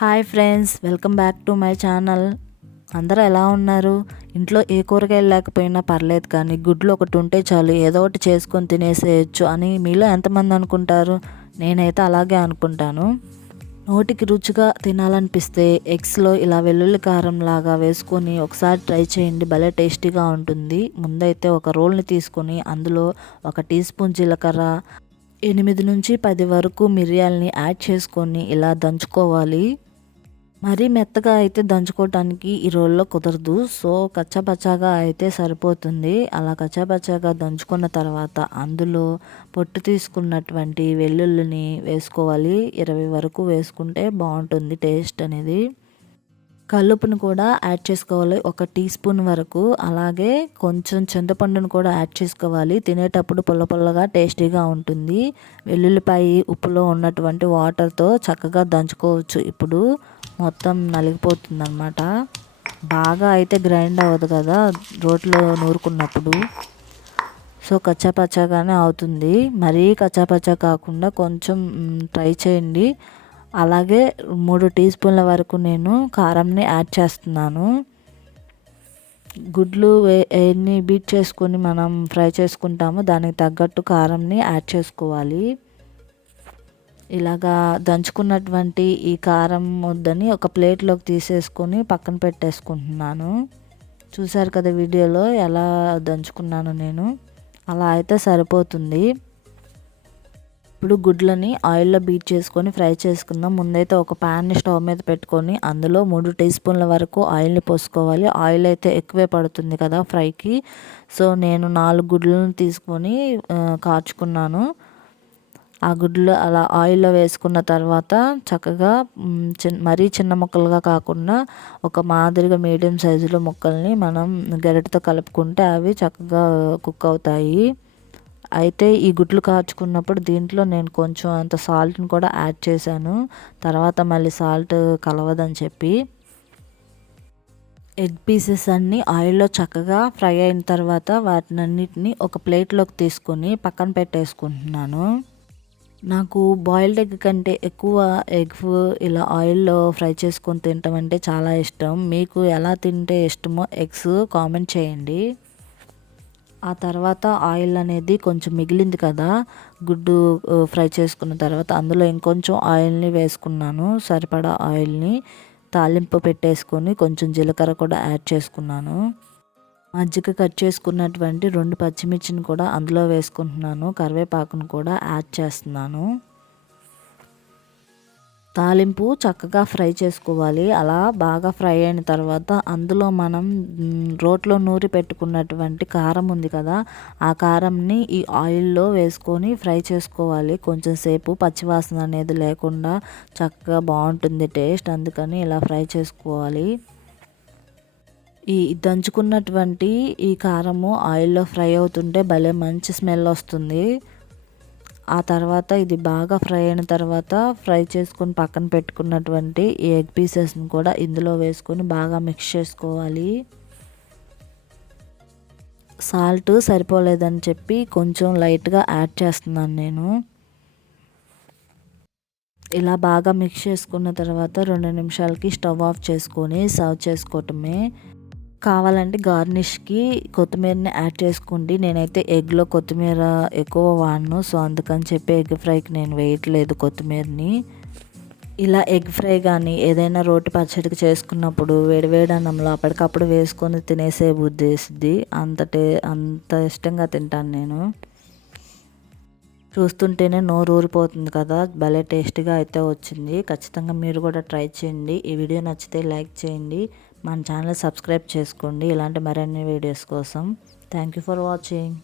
Hi friends welcome back to my channel. అందరూ ఎలా ఉన్నారు? ఇంట్లో ఏ కూరగాయలు లేకపోయినా పర్లేదు కానీ గుడ్లు ఒకటి ఉంటే చాలు ఏదో ఒకటి చేసుకొని తినేసేయచ్చు అని మీలో ఎంతమంది అనుకుంటారు? నేనైతే అలాగే అనుకుంటాను. నోటికి రుచిగా తినాలనిపిస్తే ఎగ్స్లో ఇలా వెల్లుల్లి కారం లాగా వేసుకొని ఒకసారి ట్రై చేయండి భలే టేస్టీగా ఉంటుంది. ముందైతే ఒక రోల్ని తీసుకొని అందులో ఒక టీ స్పూన్ జీలకర్ర ఎనిమిది నుంచి పది వరకు మిరియాలని యాడ్ చేసుకొని ఇలా దంచుకోవాలి. మరీ మెత్తగా అయితే దంచుకోవటానికి ఈ రోల్లో కుదరదు. సో కచ్చాపచ్చాగా అయితే సరిపోతుంది. అలా కచ్చాపచ్చాగా దంచుకున్న తర్వాత అందులో పొట్టు తీసుకున్నటువంటి వెల్లుల్లిని వేసుకోవాలి. ఇరవై వరకు వేసుకుంటే బాగుంటుంది టేస్ట్ అనేది. కల్లుపును కూడా యాడ్ చేసుకోవాలి. ఒక టీ స్పూన్ వరకు. అలాగే కొంచెం చింతపండును కూడా యాడ్ చేసుకోవాలి. తినేటప్పుడు పుల్ల పుల్లగా టేస్టీగా ఉంటుంది. వెల్లుల్లిపాయ ఉప్పులో ఉన్నటువంటి వాటర్తో చక్కగా దంచుకోవచ్చు. ఇప్పుడు మొత్తం నలిగిపోతుంది అనమాట బాగా అయితే గ్రైండ్ అవ్వదు కదా రోట్లో నూరుకున్నప్పుడు. సో కచ్చాపచ్చాగానే అవుతుంది. మరీ కచ్చాపచ్చా కాకుండా కొంచెం ట్రై చేయండి. అలాగే మూడు టీ స్పూన్ల వరకు నేను కారంని యాడ్ చేస్తున్నాను. గుడ్లు ఎన్ని బీట్ చేసుకొని మనం ఫ్రై చేసుకుంటామో దానికి తగ్గట్టు కారంని యాడ్ చేసుకోవాలి. ఇలాగా దంచుకున్నటువంటి ఈ కారం ముద్దని ఒక ప్లేట్లోకి తీసేసుకొని పక్కన పెట్టేసుకుంటున్నాను. చూసారు కదా వీడియోలో ఎలా దంచుకున్నాను నేను? అలా అయితే సరిపోతుంది. ఇప్పుడు గుడ్లని ఆయిల్లో బీట్ చేసుకొని ఫ్రై చేసుకుందాం. ముందైతే ఒక ప్యాన్ని స్టవ్ మీద పెట్టుకొని అందులో మూడు టీ స్పూన్ల వరకు ఆయిల్ని పోసుకోవాలి. ఆయిల్ అయితే ఎక్కువే పడుతుంది కదా ఫ్రైకి. సో నేను నాలుగు గుడ్లను తీసుకొని కాచుకున్నాను. ఆ గుడ్లు అలా ఆయిల్లో వేసుకున్న తర్వాత చక్కగా చిన్న మరీ చిన్న ముక్కలుగా కాకుండా ఒక మాదిరిగా మీడియం సైజులో ముక్కల్ని మనం గరిటతో కలుపుకుంటే అవి చక్కగా కుక్ అవుతాయి. అయితే ఈ గుడ్లు కాచుకున్నప్పుడు దీంట్లో నేను కొంచెం అంత సాల్ట్ని కూడా యాడ్ చేశాను. తర్వాత మళ్ళీ సాల్ట్ కలవదని చెప్పి ఎగ్ పీసెస్ అన్నీ ఆయిల్లో చక్కగా ఫ్రై అయిన తర్వాత వాటిని అన్నిటిని ఒక ప్లేట్లోకి తీసుకొని పక్కన పెట్టేసుకుంటున్నాను. నాకు బాయిల్డ్ ఎగ్ కంటే ఎక్కువ ఎగ్ ఇలా ఆయిల్లో ఫ్రై చేసుకొని తినటం అంటే చాలా ఇష్టం. మీకు ఎలా తింటే ఇష్టమో ఎగ్స్ కామెంట్ చేయండి. ఆ తర్వాత ఆయిల్ అనేది కొంచెం మిగిలింది కదా గుడ్డు ఫ్రై చేసుకున్న తర్వాత అందులో ఇంకొంచెం ఆయిల్ని వేసుకున్నాను సరిపడా ఆయిల్ని తాలింపు పెట్టేసుకొని కొంచెం జీలకర్ర కూడా యాడ్ చేసుకున్నాను. మజ్జిగ కట్ చేసుకున్నటువంటి రెండు పచ్చిమిర్చిని కూడా అందులో వేసుకుంటున్నాను. కరివేపాకును కూడా యాడ్ చేస్తున్నాను. తాలింపు చక్కగా ఫ్రై చేసుకోవాలి. అలా బాగా ఫ్రై అయిన తర్వాత అందులో మనం రోట్లో నూరి పెట్టుకున్నటువంటి కారం ఉంది కదా ఆ కారంని ఈ ఆయిల్లో వేసుకొని ఫ్రై చేసుకోవాలి. కొంచెం సేపు పచ్చివాసన అనేది లేకుండా చక్కగా బాగుంటుంది టేస్ట్. అందుకని ఇలా ఫ్రై చేసుకోవాలి. ఈ దంచుకున్నటువంటి ఈ కారము ఆయిల్లో ఫ్రై అవుతుంటే భలే మంచి స్మెల్ వస్తుంది. ఆ తర్వాత ఇది బాగా ఫ్రై అయిన తర్వాత ఫ్రై చేసుకొని పక్కన పెట్టుకున్నటువంటి ఈ ఎగ్ పీసెస్ని కూడా ఇందులో వేసుకొని బాగా మిక్స్ చేసుకోవాలి. సాల్ట్ సరిపోలేదని చెప్పి కొంచెం లైట్గా యాడ్ చేస్తున్నాను నేను. ఇలా బాగా మిక్స్ చేసుకున్న తర్వాత రెండు నిమిషాలకి స్టవ్ ఆఫ్ చేసుకొని సర్వ్ చేసుకోవటమే. కావాలంటే గార్నిష్కి కొత్తిమీరని యాడ్ చేసుకోండి. నేనైతే ఎగ్లో కొత్తిమీర ఎక్కువ వాడను. సో అందుకని చెప్పి ఎగ్ ఫ్రైకి నేను వేయట్లేదు కొత్తిమీరని. ఇలా ఎగ్ ఫ్రై కానీ ఏదైనా రోటి పచ్చడికి చేసుకున్నప్పుడు వేడివేడి అన్నంలో అప్పటికప్పుడు వేసుకొని తినేసే బుద్ధి వేసిద్ది అంత టే అంత ఇష్టంగా తింటాను నేను. చూస్తుంటేనే నోరు ఊరిపోతుంది కదా. భలే టేస్ట్గా అయితే వచ్చింది. ఖచ్చితంగా మీరు కూడా ట్రై చేయండి. ఈ వీడియో నచ్చితే లైక్ చేయండి. మన ఛానల్ సబ్స్క్రైబ్ చేసుకోండి. ఇలాంటి మరిన్ని వీడియోస్ కోసం. Thank you for watching.